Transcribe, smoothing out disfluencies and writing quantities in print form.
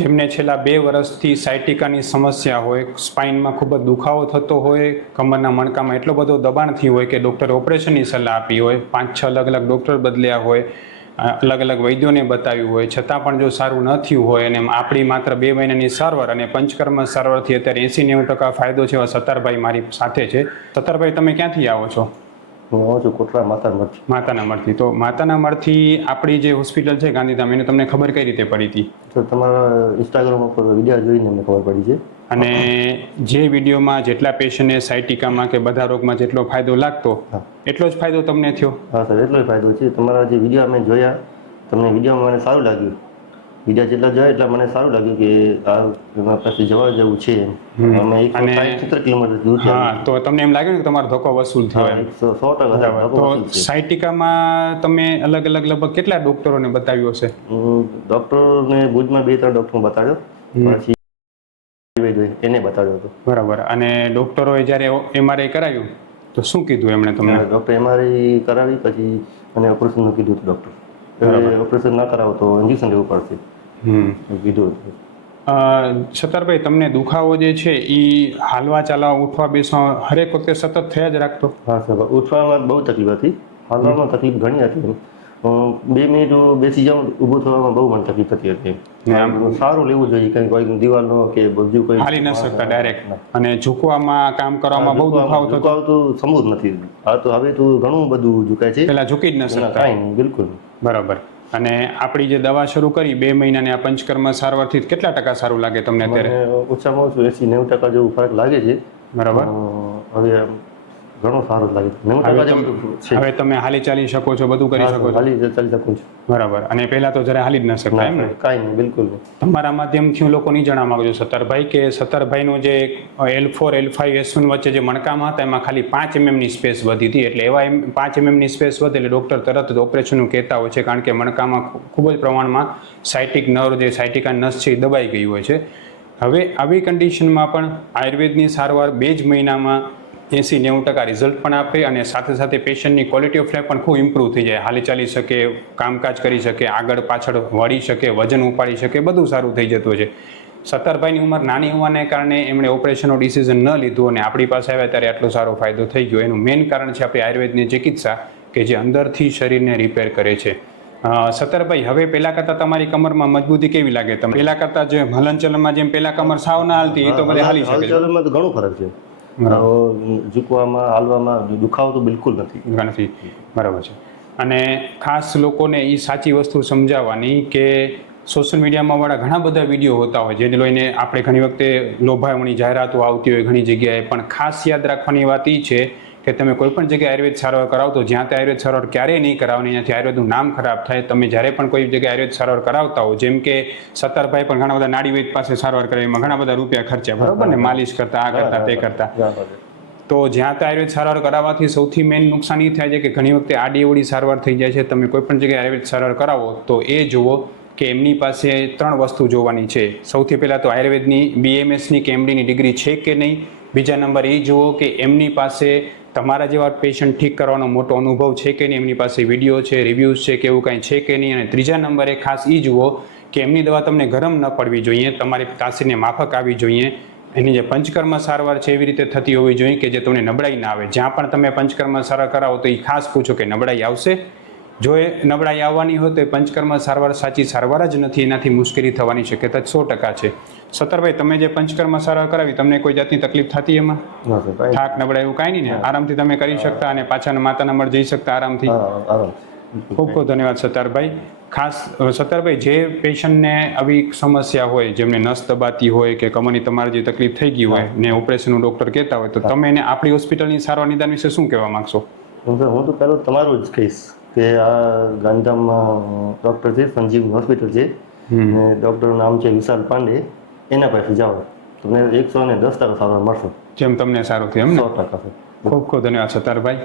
જેમને છેલ્લા 2 વર્ષથી સાયટિકાની સમસ્યા હોય, સ્પાઇનમાં ખૂબ જ દુખાવો થતો હોય, કમરના મણકામાં એટલો બધો દબાણ થયું હોય કે ડૉક્ટરે ઓપરેશનની સલાહ આપી હોય, 5-6 અલગ ડૉક્ટર બદલ્યા હોય, અલગ વૈદ્યોને બતાવ્યું હોય, છતાં પણ જો સારું ન થયું હોય અને આપણી માત્ર 2 મહિનાની સારવાર અને પંચકર્મ સારવારથી અત્યારે 80-90% ફાયદો છે એવા સત્તારભાઈ મારી સાથે છે. સત્તારભાઈ, તમે ક્યાંથી આવો છો? હું આવું છું કોટડા માતાના મઢથી. તો માતાના મઢથી આપણી જે હોસ્પિટલ છે ગાંધીધામ, એને તમને ખબર કઈ રીતે પડી હતી? તો તમારા ઇન્સ્ટાગ્રામ ઉપર વિડીયો જોઈને મને ખબર પડી છે. અને જે વિડીયોમાં જેટલા પેશન્ટને સાયટિકામાં કે બધા રોગમાં જેટલો ફાયદો લાગતો એટલો જ ફાયદો તમને થયો? હા સર, એટલો જ ફાયદો છે. તમારા જે વિડીયો અમે જોયા, તમને વિડીયોમાં મને સારું લાગ્યું. વિડીયો જેટલા જોયા એટલા મને સારું લાગ્યું કે આ પાસે જવા જેવું છે. અમે 160 કિલોમીટર દૂર છે. હા, તો તમને એમ લાગ્યું ને કે તમારો ધક્કો વસૂલ થયો? 100%. તો સાયટિકામાં તમે અલગ લગભગ કેટલા ડોક્ટરોને બતાવ્યું હશે? ડોક્ટરને ભુજમાં 2-3 ડોક્ટર બતાવ્યો, પછી એને બતાવ્યો હતો. બરાબર. અને ડોક્ટરોએ જ્યારે MRI કરાવ્યું તો શું કીધું એમણે તમને? ડોક્ટર MRI કરાવી પછી અને ઓપરેશનનું કીધું હતું ડોક્ટર. ઓપરેશન ના કરાવો તો ઇન્જેક્શન લેવું પડશે કીધું હતું. સત્તારભાઈ, તમને દુખાવો જે છે એ હાલવા ચાલવા ઉઠવા બેસવા હરેક વખતે સતત થયા જ રાખતો? હા સર, ઉઠવામાં બહુ તકલીફ હતી, હાલવામાં તકલીફ ઘણી હતી. 2 મિનિટ બેસી જાઉં, ઊભું થવામાં બહુ મને તકલીફ થતી હતી. સારું લેવું જોઈએ, કંઈ કોઈ દિવાલનો કે બધું કોઈ હાલી ન શકતા ડાયરેક્ટ. અને ઝૂકવામાં કામ કરવામાં બહુ દુખાવો થતો? ઝુકાવતું સમૂહ નથી. હા, તો હવે તો ઘણું બધું ઝુકાય છે. પેલા ઝૂકી જ ન શકતા? કાંઈ નહીં, બિલકુલ. બરાબર. અને આપણી જે દવા શરૂ કરી 2 મહિનાની આ પંચકર્મ સારવારથી કેટલા ટકા સારું લાગે તમને અત્યારે? ઓછામાં ઓછું 80-90% જેવું ફરક લાગે છે. બરાબર. હવે ઘણું સારું લાગે છે. હવે તમે હાલી ચાલી શકો છો, બધું કરી શકો છો? હાલી ચાલી શકું છું. બરાબર. અને પહેલા તો જરા હાલી જ ન શકતા એમ ને? કાંઈ નહીં, બિલકુલ. તમારા માધ્યમથી હું લોકોને જણાવવા માંગુ છું સત્તારભાઈ કે સત્તારભાઈનું જે L4, L5, S1 વચ્ચે જે મણકામાં હતા એમાં ખાલી 5 mm ની સ્પેસ વધી હતી. એટલે એવા 5 mm ની સ્પેસ વધે એટલે ડૉક્ટર તરત જ ઓપરેશનનું કહેતા હોય છે, કારણ કે મણકામાં ખૂબ જ પ્રમાણમાં સાયટિક નર્વ, જે સાયટિકા નસ છે એ દબાઈ ગઈ હોય છે. હવે આવી કન્ડિશનમાં પણ આયુર્વેદની સારવાર 2 જ મહિનામાં 80-90% રિઝલ્ટ પણ આપે અને સાથે સાથે પેશન્ટની ક્વોલિટી ઓફ લાઈફ પણ ખૂબ ઇમ્પ્રૂવ થઈ જાય. હાલી ચાલી શકે, કામકાજ કરી શકે, આગળ પાછળ વળી શકે, વજન ઉપાડી શકે, બધું સારું થઈ જતું છે. સત્તારભાઈની ઉંમર નાની હોવાને કારણે એમણે ઓપરેશનનો ડિસિઝન ન લીધું અને આપણી પાસે આવ્યા ત્યારે આટલો સારો ફાયદો થઈ ગયો. એનું મેઇન કારણ છે આપણી આયુર્વેદની ચિકિત્સા કે જે અંદરથી શરીરને રિપેર કરે છે. સત્તારભાઈ, હવે પહેલા કરતાં તમારી કમરમાં મજબૂતી કેવી લાગે તમને? પહેલા કરતાં જે હલનચલનમાં જેમ પહેલા કમર સાવ ના હાલતી એ તો બધે હાલી શકે? હલનચલનમાં તો ઘણો ફરક છે. ઝૂકવામાં, હાલવામાં દુખાવો તો બિલકુલ નથી. બરાબર છે. અને ખાસ લોકોને એ સાચી વસ્તુ સમજાવવાની કે સોશિયલ મીડિયામાં વાળા ઘણા બધા વિડીયો હોતા હોય જેને લઈને આપણે ઘણી વખતે લોભામણી જાહેરાતો આવતી હોય ઘણી જગ્યાએ, પણ ખાસ યાદ રાખવાની વાત એ છે કે તમે કોઈ પણ જગ્યાએ આયુર્વેદ સારવાર કરાવતો, જ્યાં તે આયુર્વેદ સારવાર ક્યારેય નહીં કરાવવાની, ત્યાંથી આયુર્વેદનું નામ ખરાબ થાય. તમે જ્યારે પણ કોઈ જગ્યાએ આયુર્વેદ સારવાર કરાવતા હો, જેમ કે સત્તારભાઈ પણ ઘણા બધા નાડી વૈદ પાસે સારવાર કરે, એમાં ઘણા બધા રૂપિયા ખર્ચ્યા, બરાબર ને? માલિશ કરતા, આ કરતા, તે કરતા. તો જ્યાં તે આયુર્વેદ સારવાર કરાવવાથી સૌથી મેઇન નુકસાન એ થાય છે કે ઘણી વખતે આડી અવળી સારવાર થઈ જાય છે. તમે કોઈ પણ જગ્યાએ આયુર્વેદ સારવાર કરાવો તો એ જુઓ કે એમની પાસે 3 વસ્તુ જોવાની છે. સૌથી પહેલાં તો આયુર્વેદની BMSની કે MDની ડિગ્રી છે કે નહીં. બીજા નંબર એ જુઓ કે એમની પાસે તમારા જેવા પેશન્ટ ઠીક કરવાનો મોટો અનુભવ છે કે નહીં, એમની પાસે વિડીયો છે, રિવ્યૂઝ છે કે એવું કાંઈ છે કે નહીં. અને ત્રીજા નંબરે ખાસ એ જુઓ કે એમની દવા તમને ગરમ ન પડવી જોઈએ, તમારી તાસીરને માફક આવી જોઈએ. એની જે પંચકર્મ સારવાર છે એવી રીતે થતી હોવી જોઈએ કે જે તમને નબળાઈ ના આવે. જ્યાં પણ તમે પંચકર્મ સારવાર કરાવો તો એ ખાસ પૂછો કે નબળાઈ આવશે? જો એ નબળાઈ આવવાની હોય તો એ પંચકર્મ સારવાર સાચી સારવાર જ નથી, એનાથી મુશ્કેલી થવાની શક્યતા 100% છે. સત્તારભાઈ, તમે જે પંચકર્મ સારવાર કરાવી, તમને કોઈ જાતની તકલીફ થતી એમાં? થાક, નબળાઈ એવું કાંઈ નહીં ને? આરામથી તમે કરી શકતા અને પાછા માતાના મઢ જઈ શકતા આરામથી? ખૂબ ખૂબ ધન્યવાદ સત્તારભાઈ. ખાસ સત્તારભાઈ, જે પેશન્ટને આવી સમસ્યા હોય, જેમને નસ દબાતી હોય કે કમરની તમારી જે તકલીફ થઈ ગઈ હોય ને ઓપરેશનનું ડૉક્ટર કહેતા હોય, તો તમે એને આપણી હોસ્પિટલની સારવાર નિદાન વિશે શું કહેવા માગશો? હું તો પહેલું તમારું જ કહીશ કે આ ગાંધીધામમાં ડૉક્ટર છે, સંજીવ હોસ્પિટલ છે, ડૉક્ટરનું નામ છે વિશાલ પાંડે. એના પાસે જાઓ, તમને 110% સારવાર મળશે. જેમ તમને સારું થયું એમ ને? 100%. ખૂબ ખૂબ ધન્યવાદ સત્તારભાઈ.